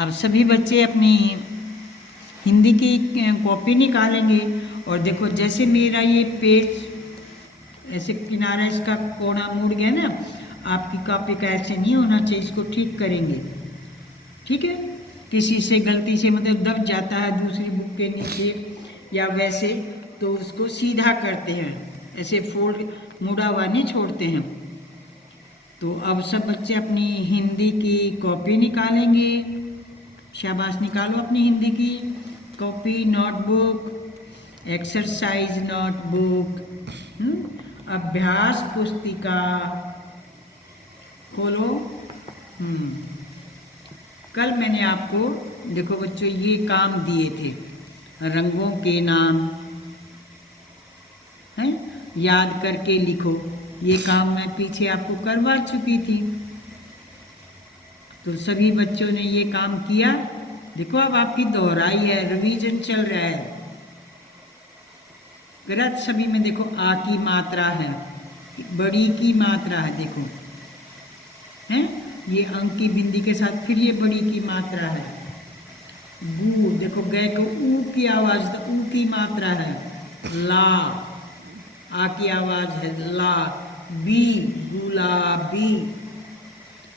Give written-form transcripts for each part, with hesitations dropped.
अब सभी बच्चे अपनी हिंदी की कॉपी निकालेंगे और देखो जैसे मेरा ये पेज ऐसे किनारा इसका कोना मुड़ गया ना, आपकी कॉपी का ऐसे नहीं होना चाहिए, इसको ठीक करेंगे। ठीक है, किसी से गलती से मतलब दब जाता है दूसरी बुक के नीचे या वैसे, तो उसको सीधा करते हैं, ऐसे फोल्ड मुड़ा हुआ नहीं छोड़ते हैं। तो अब सब बच्चे अपनी हिंदी की कॉपी निकालेंगे। शाबाश, निकालो अपनी हिंदी की कॉपी, नोटबुक, एक्सरसाइज नोटबुक, अभ्यास पुस्तिका खोलो। कल मैंने आपको देखो बच्चों ये काम दिए थे, रंगों के नाम हैं, याद करके लिखो। ये काम मैं पीछे आपको करवा चुकी थी, तो सभी बच्चों ने ये काम किया। देखो अब आपकी दोहराई है, रिवीजन चल रहा है। गलत सभी में देखो आ की मात्रा है, बड़ी की मात्रा है, देखो हैं, ये अंक की बिंदी के साथ फिर ये बड़ी की मात्रा है। गु, देखो गए को ऊ की आवाज, ऊ की मात्रा है। ला, आ की आवाज है ला। बी, गुलाबी।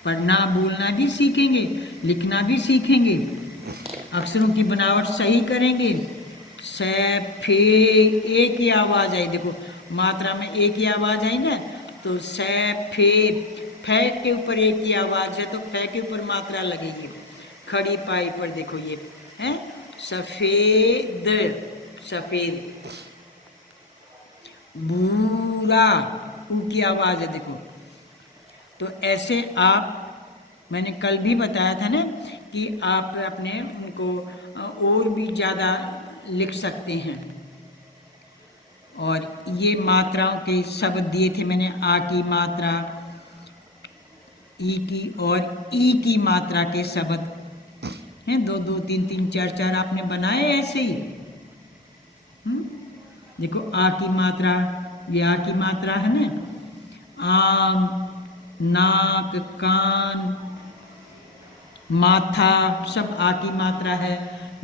पढ़ना बोलना भी सीखेंगे, लिखना भी सीखेंगे, अक्षरों की बनावट सही करेंगे। फे, ए की आवाज आई, देखो मात्रा में ए की आवाज आई ना, तो फे, फे के ऊपर ए की आवाज है तो फे के ऊपर मात्रा लगेगी। खड़ी पाई पर देखो ये है सफेद, सफेद। भूरा, ऊ की आवाज है देखो। तो ऐसे आप, मैंने कल भी बताया था ना कि आप अपने उनको और भी ज़्यादा लिख सकते हैं। और ये मात्राओं के शब्द दिए थे मैंने, आ की मात्रा, ई की और ई की मात्रा के शब्द हैं, 2 2 3 3 4 4 आपने बनाए ऐसे ही। देखो आ की मात्रा, ये आ की मात्रा है ना, आम, नाक, कान, माथा, सब आ की मात्रा है।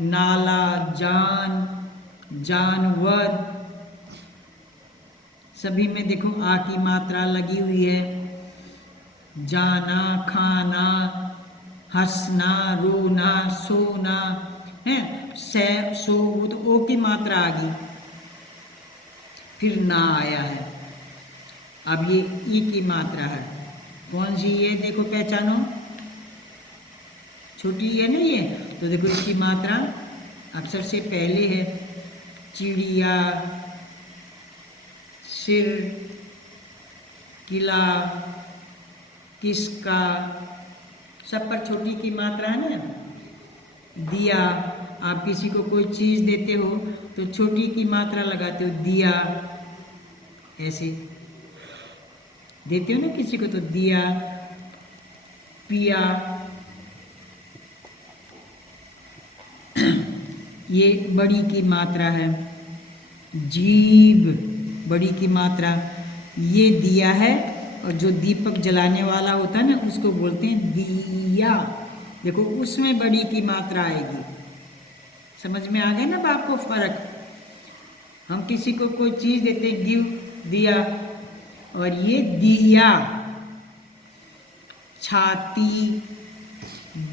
नाला, जान, जानवर, सभी में देखो आ की मात्रा लगी हुई है। जाना, खाना, हंसना, रोना, सोना है। से, सो, तो ओ की मात्रा आ गई, फिर ना आया है। अब ये ई की मात्रा है, कौन सी ये देखो पहचानो, छोटी है ना ये, तो देखो इसकी मात्रा अक्षर से पहले है। चिड़िया, सिर, किला, किसका, सब पर छोटी की मात्रा है ना। दिया, आप किसी को कोई चीज़ देते हो तो छोटी की मात्रा लगाते हो, दिया, ऐसे देते हो ना किसी को तो दिया। पिया, ये बड़ी की मात्रा है। जीभ, बड़ी की मात्रा, ये दिया है, और जो दीपक जलाने वाला होता है ना उसको बोलते हैं दिया। देखो उसमें बड़ी की मात्रा आएगी। समझ में आ गया ना बाप को फर्क। हम किसी को कोई चीज़ देते हैं, गिव, दिया, और ये दिया। छाती,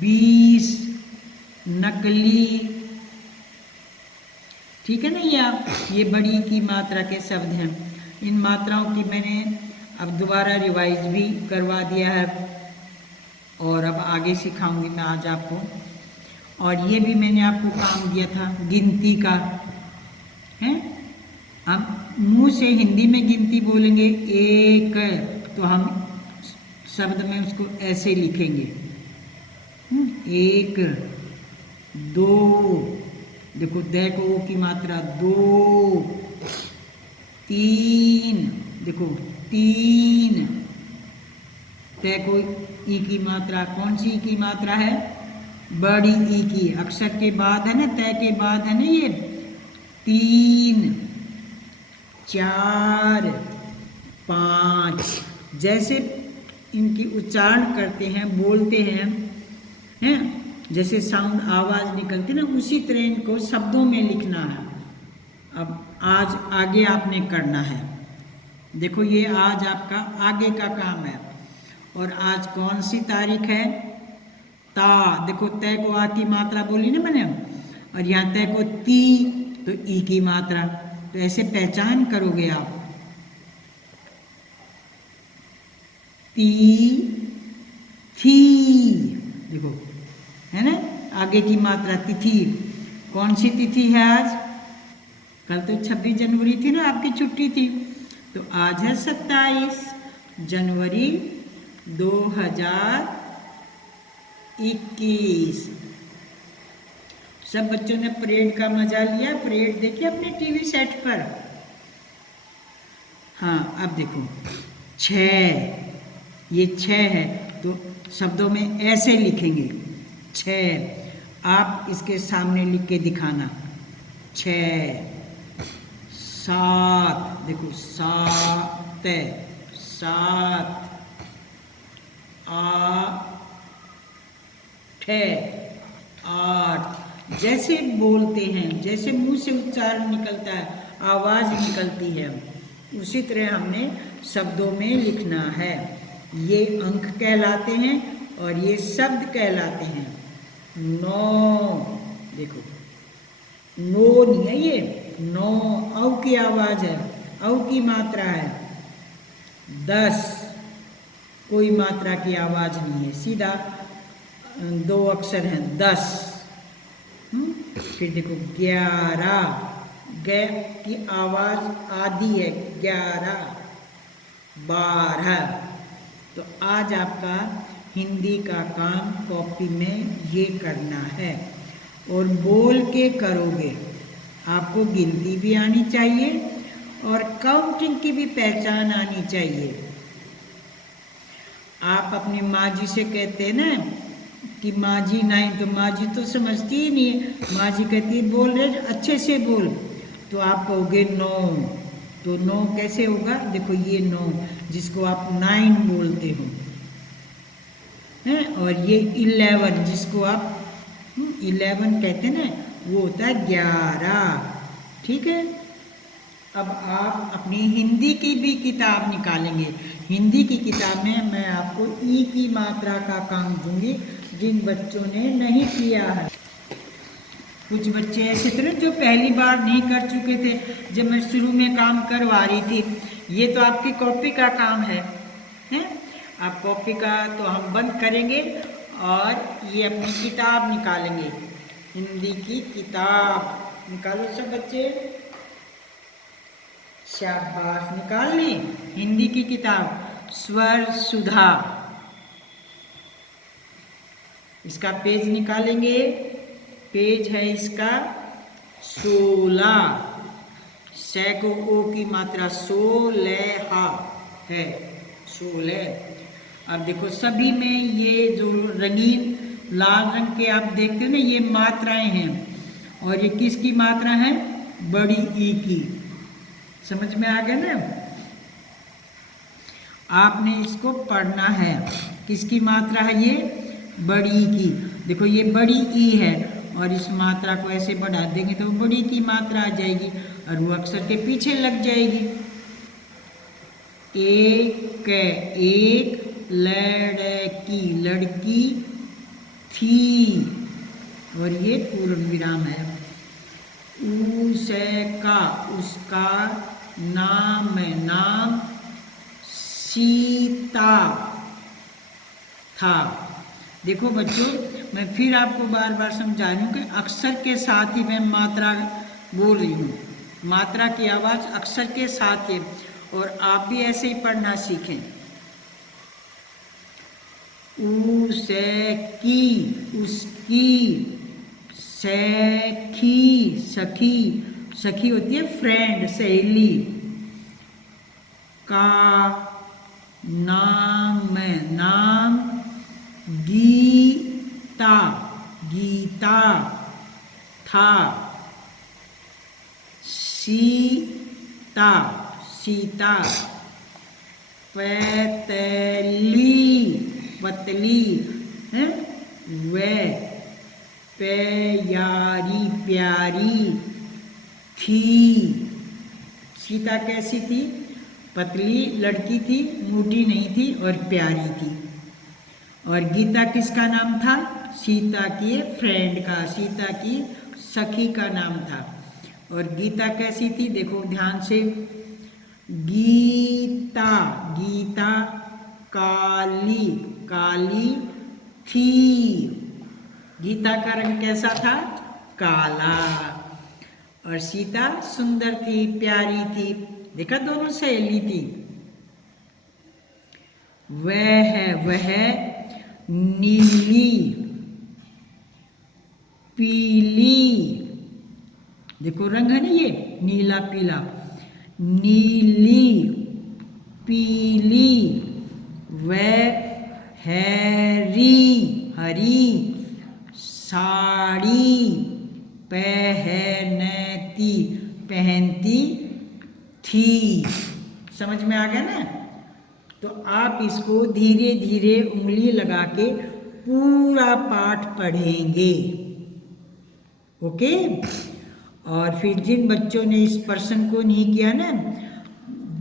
20, नकली, ठीक है ना। ये बड़ी की मात्रा के शब्द हैं। इन मात्राओं की मैंने अब दोबारा रिवाइज भी करवा दिया है और अब आगे सिखाऊंगी मैं आज आपको। और ये भी मैंने आपको काम दिया था गिनती का, है। हम मुंह से हिंदी में गिनती बोलेंगे 1, तो हम शब्द में उसको ऐसे लिखेंगे 1, 2, देखो द को ओ की मात्रा 2, 3, देखो 3, त को ई की मात्रा, कौन सी की मात्रा है, बड़ी ई की, अक्षर के बाद है ना, त के बाद है ना ये, 3, 4, 5, जैसे इनकी उच्चारण करते हैं, बोलते हैं, जैसे साउंड आवाज़ निकलती ना, उसी तरह इनको शब्दों में लिखना है। अब आज आगे आपने करना है। देखो ये आज आपका आगे का काम है। और आज कौन सी तारीख है? ता। देखो तय को आ की मात्रा बोली ना मैंने, और यहाँ तय को ती तो ई की मात्रा। तो ऐसे पहचान करोगे आप। ती थी, देखो है ना, आगे की मात्रा तिथि। कौन सी तिथि है आज? कल तो 26 जनवरी थी ना, आपकी छुट्टी थी। तो आज है 27 जनवरी 2021। सब बच्चों ने परेड का मजा लिया? परेड देखिए अपने टीवी सेट पर। हाँ अब देखो 6, ये 6 है तो शब्दों में ऐसे लिखेंगे 6। आप इसके सामने लिख के दिखाना 6। 7, देखो 7 7। 8 8। जैसे बोलते हैं, जैसे मुंह से उच्चारण निकलता है, आवाज़ निकलती है, उसी तरह हमने शब्दों में लिखना है। ये अंक कहलाते हैं और ये शब्द कहलाते हैं। 9, देखो 9 नहीं है ये, 9 औ की आवाज़ है, औ की मात्रा है। 10 कोई मात्रा की आवाज़ नहीं है, सीधा 2 अक्षर हैं 10। फिर देखो 11, ग की आवाज़ आधी है, 11। 12। तो आज आपका हिंदी का काम कॉपी में ये करना है और बोल के करोगे। आपको गिनती भी आनी चाहिए और काउंटिंग की भी पहचान आनी चाहिए। आप अपनी माँ जी से कहते हैं ना कि माँ जी 9, तो माँ जी तो समझती ही नहीं है। माँ जी कहती है बोल रहे अच्छे से बोल, तो आप कहोगे 9। तो 9 कैसे होगा? देखो ये 9 जिसको आप 9 बोलते हो हैं, और ये 11 जिसको आप 11 कहते हैं ना, वो होता है 11। ठीक है। अब आप अपनी हिंदी की भी किताब निकालेंगे। हिंदी की किताब में मैं आपको ई की मात्रा का काम दूंगी, जिन बच्चों ने नहीं किया है। कुछ बच्चे ऐसे थे जो पहली बार नहीं कर चुके थे, जब मैं शुरू में काम करवा रही थी। ये तो आपकी कॉपी का काम है, हैं? आप कॉपी का तो हम बंद करेंगे और ये अपनी किताब निकालेंगे। हिंदी की किताब निकालो सब बच्चे, शाबाश निकाल ली। हिंदी की किताब स्वर सुधा, इसका पेज निकालेंगे। पेज है इसका 16। से को ओ की मात्रा 16 है, 16। अब देखो सभी में ये जो रंगीन लाल रंग के आप देखते हो ना, ये मात्राएं हैं और ये किसकी मात्रा है? बड़ी ई की। समझ में आ गया ना? आपने इसको पढ़ना है। किसकी मात्रा है ये? बड़ी की। देखो ये बड़ी ई है और इस मात्रा को ऐसे बढ़ा देंगे तो बड़ी की मात्रा आ जाएगी और वो अक्षर के पीछे लग जाएगी। एक लड़की, लड़की थी, और ये पूर्ण विराम है। उसका, उसका नाम, नाम सीता था। देखो बच्चों, मैं फिर आपको बार बार समझा रही हूँ कि अक्षर के साथ ही मैं मात्रा बोल रही हूँ। मात्रा की आवाज़ अक्षर के साथ है और आप भी ऐसे ही पढ़ना सीखें। उसकी, उसकी, सखी, सखी, सखी होती है फ्रेंड, सहेली। का नाम, नाम गीता, गीता था। सीता, सीता। पतली, पतली है वह प्यारी प्यारी थी। सीता कैसी थी? पतली लड़की थी, मोटी नहीं थी और प्यारी थी। और गीता किसका नाम था? सीता की फ्रेंड का, सीता की सखी का नाम था। और गीता कैसी थी? देखो ध्यान से, गीता गीता काली काली थी। गीता का रंग कैसा था? काला। और सीता सुंदर थी, प्यारी थी। देखा, दोनों सहेली थी। वह नीली पीली, देखो रंग है ना ये, नीला पीला, नीली पीली वह हरी हरी साड़ी पहनती थी। समझ में आ गया ना? तो आप इसको धीरे धीरे उंगली लगा के पूरा पाठ पढ़ेंगे। ओके। और फिर जिन बच्चों ने इस प्रश्न को नहीं किया ना,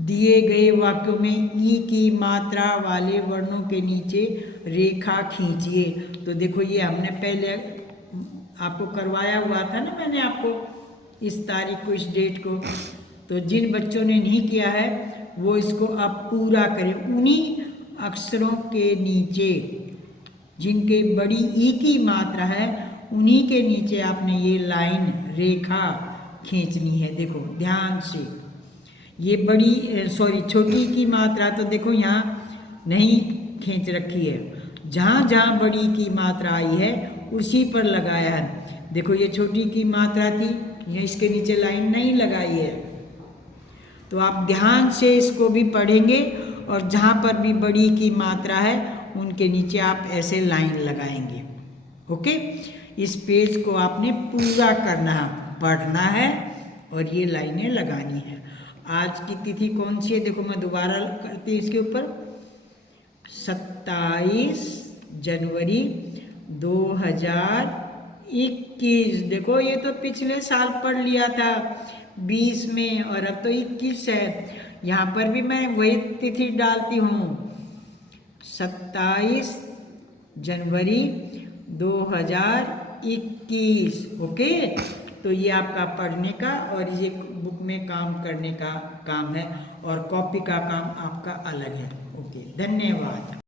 दिए गए वाक्यों में ई की मात्रा वाले वर्णों के नीचे रेखा खींचिए। तो देखो ये हमने पहले आपको करवाया हुआ था ना, मैंने आपको इस तारीख को, इस डेट को। तो जिन बच्चों ने नहीं किया है वो इसको अब पूरा करें। उन्हीं अक्षरों के नीचे जिनके बड़ी ई की मात्रा है, उन्हीं के नीचे आपने ये लाइन रेखा खींचनी है। देखो ध्यान से, ये छोटी की मात्रा तो देखो यहाँ नहीं खींच रखी है। जहाँ जहाँ बड़ी की मात्रा आई है उसी पर लगाया है। देखो ये छोटी की मात्रा थी, ये इसके नीचे लाइन नहीं लगाई है। तो आप ध्यान से इसको भी पढ़ेंगे और जहाँ पर भी बड़ी की मात्रा है उनके नीचे आप ऐसे लाइन लगाएंगे। ओके। इस पेज को आपने पूरा करना है, पढ़ना है और ये लाइनें लगानी है। आज की तिथि कौन सी है? देखो मैं दोबारा करती हूँ इसके ऊपर, 27 जनवरी 2021। देखो ये तो पिछले साल पढ़ लिया था 20 में, और अब तो 21 है। यहाँ पर भी मैं वही तिथि डालती हूँ, 27 जनवरी 2021। ओके। तो ये आपका पढ़ने का और ये बुक में काम करने का काम है, और कॉपी का काम आपका अलग है। ओके, धन्यवाद।